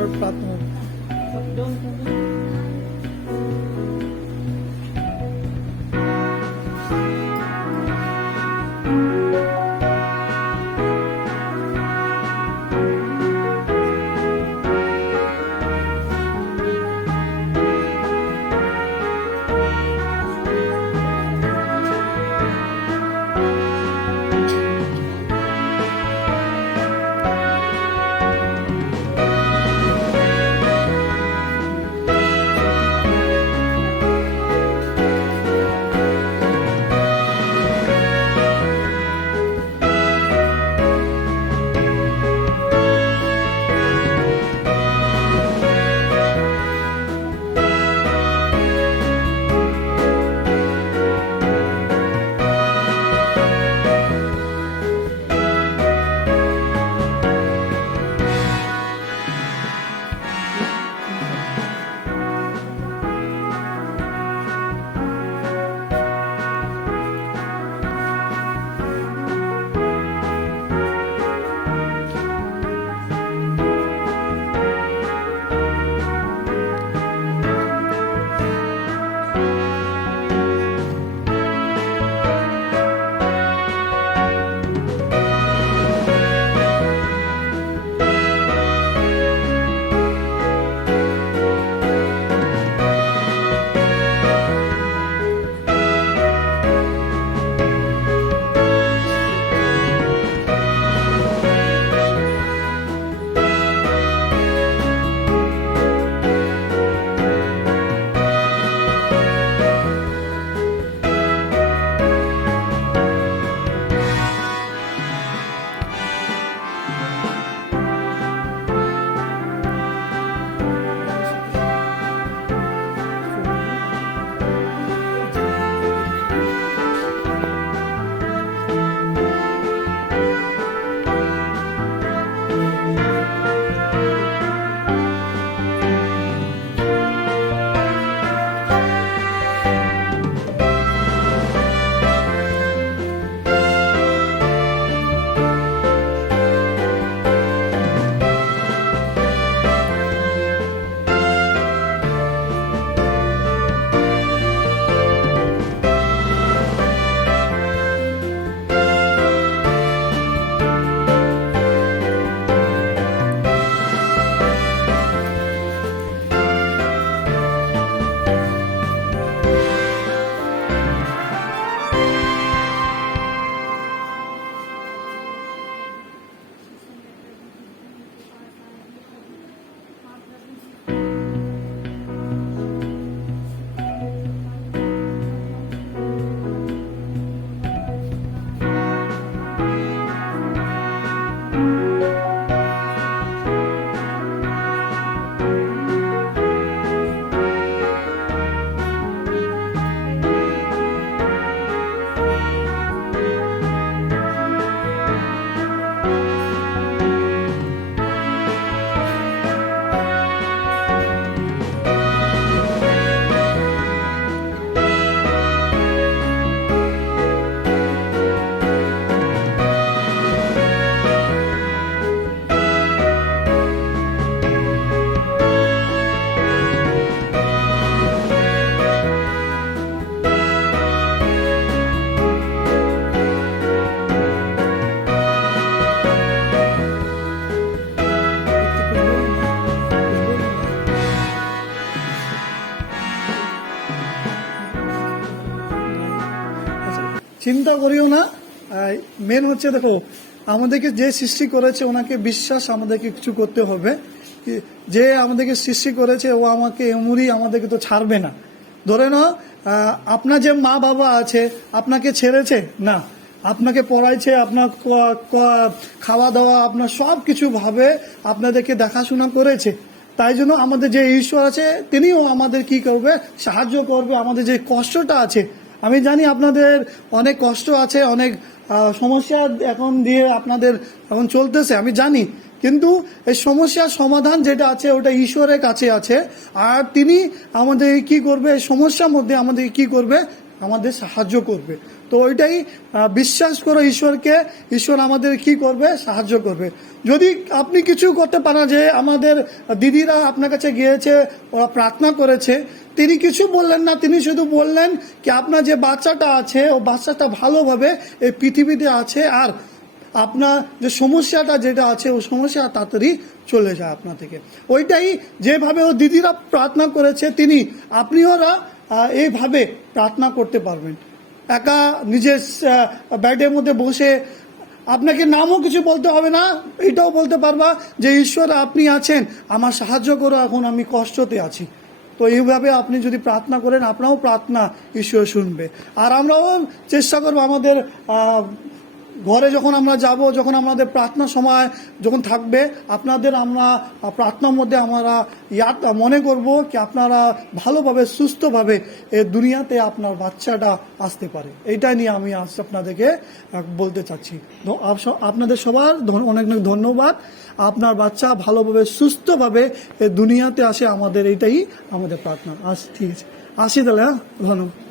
Short প্রার্থনা। চিন্তা করিও না। মেন হচ্ছে দেখো, আমাদেরকে যে সৃষ্টি করেছে ওনাকে বিশ্বাস আমাদেরকে কিছু করতে হবে। যে আমাদেরকে সৃষ্টি করেছে ও আমাকে এমুরি আমাদেরকে তো ছাড়বে না। ধরে নাও আপনার যে মা বাবা আছে আপনাকে ছেড়েছে না, আপনাকে পড়াইছে, আপনার খাওয়া দাওয়া আপনার সব কিছু ভাবে আপনাদেরকে দেখাশোনা করেছে। তাই জন্য আমাদের যে ঈশ্বর আছে তিনিও আমাদের কি করবে, সাহায্য করবে। আমাদের যে কষ্টটা আছে, আমি জানি আপনাদের অনেক কষ্ট আছে, অনেক সমস্যা এখন দিয়ে আপনাদের এখন চলতেছে, আমি জানি। কিন্তু এই সমস্যার সমাধান যেটা আছে ওটা ঈশ্বরের কাছে আছে। আর তিনি আমাদের কি করবে, এই সমস্যার মধ্যে আমাদের কি করবে, আমাদের সাহায্য করবে। তো ওইটাই বিশ্বাস করো ঈশ্বরকে, ঈশ্বর আমাদের কি করবে, সাহায্য করবে। যদি আপনি কিছু করতে পারেন, যে আমাদের দিদিরা আপনার কাছে গিয়েছে, ওরা প্রার্থনা করেছে, তিনি কিছু বললেন না, তিনি শুধু বললেন কি আপনার যে বাচ্চাটা আছে ও বাচ্চাটা ভালোভাবে এই পৃথিবীতে আছে, আর আপনার যে সমস্যাটা যেটা আছে ও সমস্যা তাড়াতাড়ি চলে যায় আপনার থেকে। ওইটাই যেভাবে ও দিদিরা প্রার্থনা করেছে, তিনি আপনিওরা এইভাবে প্রার্থনা করতে পারবেন। একা নিজের বেডের মধ্যে বসে আপনাকে নামও কিছু বলতে হবে না, এটাও বলতে পারবা যে ঈশ্বর আপনি আছেন, আমার সাহায্য করো, এখন আমি কষ্টতে আছি। তো এইভাবে আপনি যদি প্রার্থনা করেন, আপনারও প্রার্থনা ঈশ্বর শুনবে। আর আমরাও চেষ্টা করবো আমাদের ঘরে যখন আমরা যাব, যখন আমাদের প্রার্থনা সময় যখন থাকবে, আপনাদের আমরা প্রার্থনার মধ্যে আমরা মনে করব কি আপনারা ভালোভাবে সুস্থভাবে এই দুনিয়াতে আপনার বাচ্চাটা আসতে পারে। এইটাই নিয়ে আমি আজ আপনাদেরকে বলতে চাচ্ছি। আপনাদের সবার অনেক অনেক ধন্যবাদ। আপনার বাচ্চা ভালোভাবে সুস্থভাবে এই দুনিয়াতে আসে, আমাদের এইটাই আমাদের প্রার্থনা। ঠিক আছে, আসি তাহলে। হ্যাঁ, ধন্যবাদ।